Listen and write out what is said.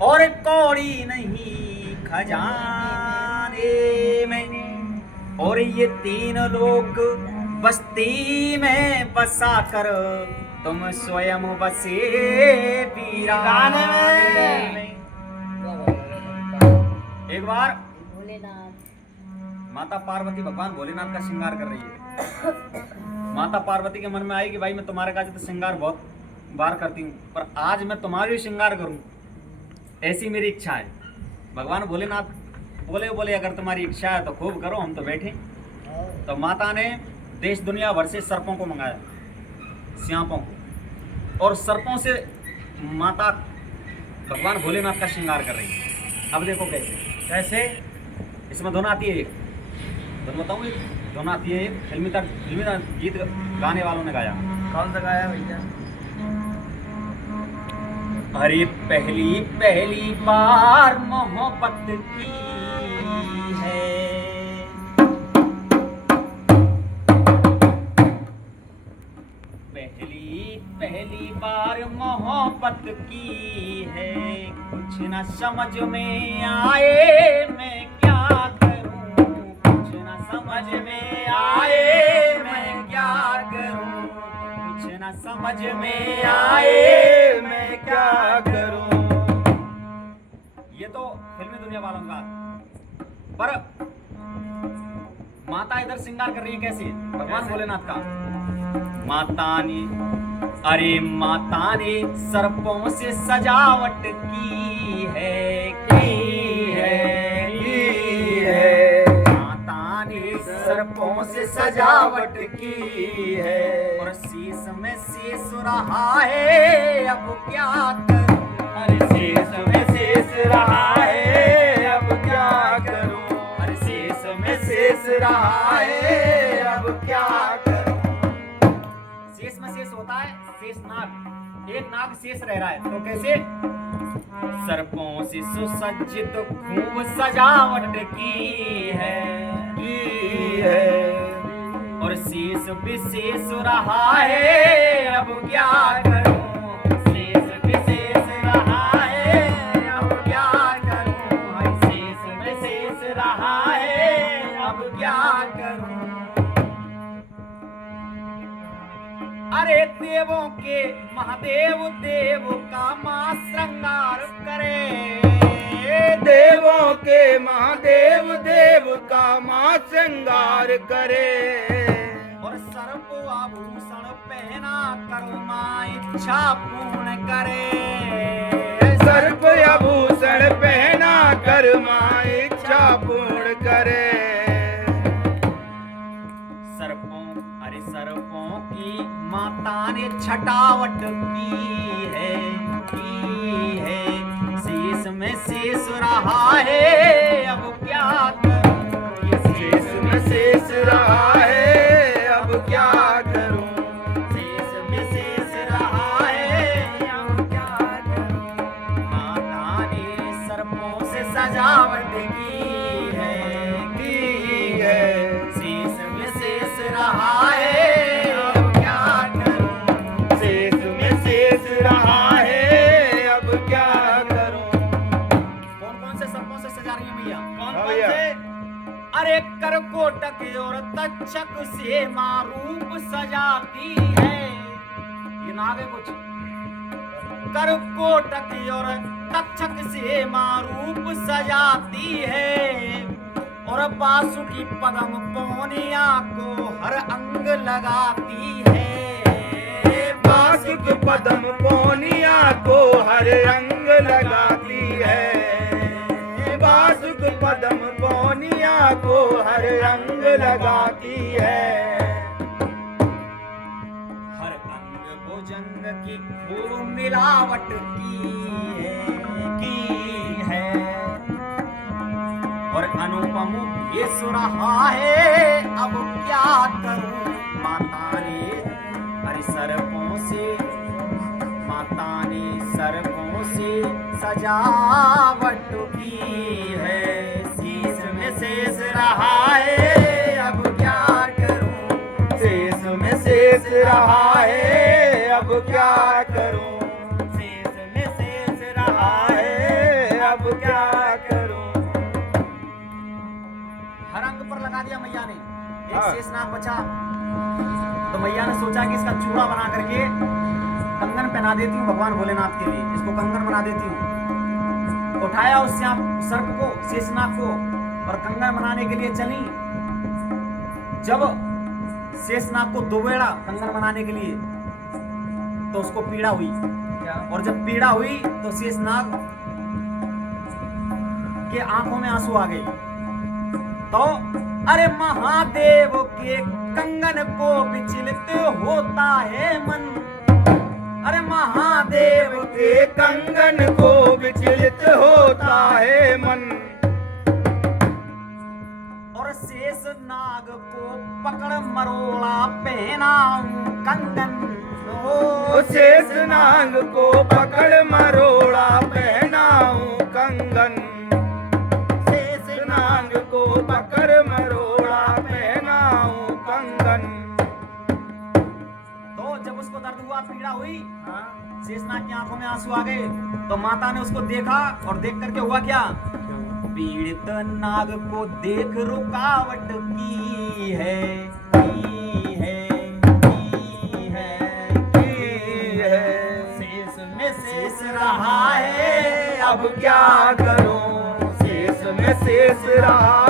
और कौड़ी नहीं खजाने में, और ये तीन लोग बस्ती में बसा कर तुम स्वयं बसे वीराने में। एक बार माता पार्वती भगवान भोलेनाथ का श्रृंगार कर रही है। माता पार्वती के मन में आई कि भाई मैं तुम्हारे का तो श्रृंगार बहुत बार करती हूँ, पर आज मैं तुम्हारी श्रृंगार करूँ, ऐसी मेरी इच्छा है। भगवान भोलेनाथ बोले अगर तुम्हारी इच्छा है तो खूब करो, हम तो बैठे। तो माता ने देश दुनिया भर से सर्पों को मंगाया, स्यांपों को, और सर्पों से माता भगवान भोलेनाथ का श्रृंगार कर रही है। अब देखो कैसे इसमें धुन आती है, एक धुन बताऊँ, एक धुन आती है, फिल्मी गीत गाने वालों ने गाया। कौन सा गाया भैया? अरे पहली पहली बार मोहब्बत की है, पहली पहली बार मोहब्बत की है, कुछ न समझ में आए मैं क्या करूं, कुछ न समझ में आए मैं क्या करूं, कुछ न समझ में आए मैं क्या करूं। ये तो फिल्मी दुनिया वालों का, पर माता इधर श्रृंगार कर रही है कैसे? भगवान भोलेनाथ का। माता ने, अरे माता ने सर्पों से सजावट की है, की है, माता ने सर्पों से सजावट की है, और शीश में शेष रहा है अब क्या करूं, अरे शीश में शेष रहा है अब क्या करूं, अरे शीश में शेष रहा है अब क्या करूं। शेष में शेष होता है शेष नाग, एक नाग शेष रह रहा है, तो कैसे? सर्पों से सुसज्जित खूब सजावट की है, और शेष विशेष रहा है अब क्या करूं, शेष विशेष रहा है अब क्या करूं, शेष विशेष रहा है अब क्या करूं। अरे देवों के महादेव देव का मां श्रृंगार करे, देवों के महादेव देव का मां श्रृंगार करे, और सर्प आभूषण पहना कर मां इच्छा पूर्ण करे, सर्प आभूषण पहना कर मां इच्छा पूर्ण करे। सर्पों की माता ने छटावट की है, शेष में शेष रहा है अब क्या करूं, ये शेष में शेष रहा है अब क्या करूं, शेष में शेष रहा है अब क्या करूं। माता ने सर्पों से सजावट की है, शेष में शेष रहा है अब क्या करूं, शेष में शेष रहा है अब क्या करूं। कौन कौन से सर्पों से सजा रही है भैया? कौन से? अरे करकोटक और तक्षक से मां रूप सजाती है, ये नाग है कुछ। करकोटक और तक्षक से मां रूप सजाती है, और बासुकी पदम पौनिया को हर अंग लगाती है, बासुकी पदम पौनिया को हर अंग लगाती है, बासुक पदम पौनिया को हर अंग लगाती है। हर अंग भुजंग की खूब मिलावट की है, और अनुपम ये सुरहा है अब क्या करूं। माता ने हरि सर्पों से, माता ने सर्पों से सजावट की है, शीश में शेष रहा है अब क्या करूं, शेष में शेष रहा है अब क्या करूं, शेष में शेष रहा है दिया मैया ने, एक हाँ। शेषनाग बचा। तो मैया ने सोचा कि इसका चूड़ा बना करके कंगन पहना देती हूँ भगवान भोलेनाथ के लिए, इसको कंगन बना देती हूँ। उठाया उस सर्प को, शेषनाग को, और कंगन बनाने के लिए चली। जब शेषनाग को दुबेड़ा कंगन बनाने के लिए, तो उसको पीड़ा हुई। और जब पीड़ा हुई तो शेषनाग के आंखों में आंसू आ गए। तो अरे महादेव के कंगन को विचलित होता है मन, अरे महादेव के कंगन को विचलित होता है मन। और शेषनाग को पकड़ मरोड़ा पहनाऊं कंगन, ओ शेषनाग को पकड़ मरोड़ा पहनाऊं कंगन। शेषनाग को पकड़ मरोड़ा पहनाऊं कंगन। तो जब उसको दर्द हुआ, पीड़ा हुई, शेषनाग की आंखों में आंसू आ गए। तो माता ने उसको देखा, और देख करके हुआ क्या, पीड़ित नाग को देख रुकावट की है, की है, की है, की है। शेष में शेष रहा है, अब क्या करूं, शेष में शेष रहा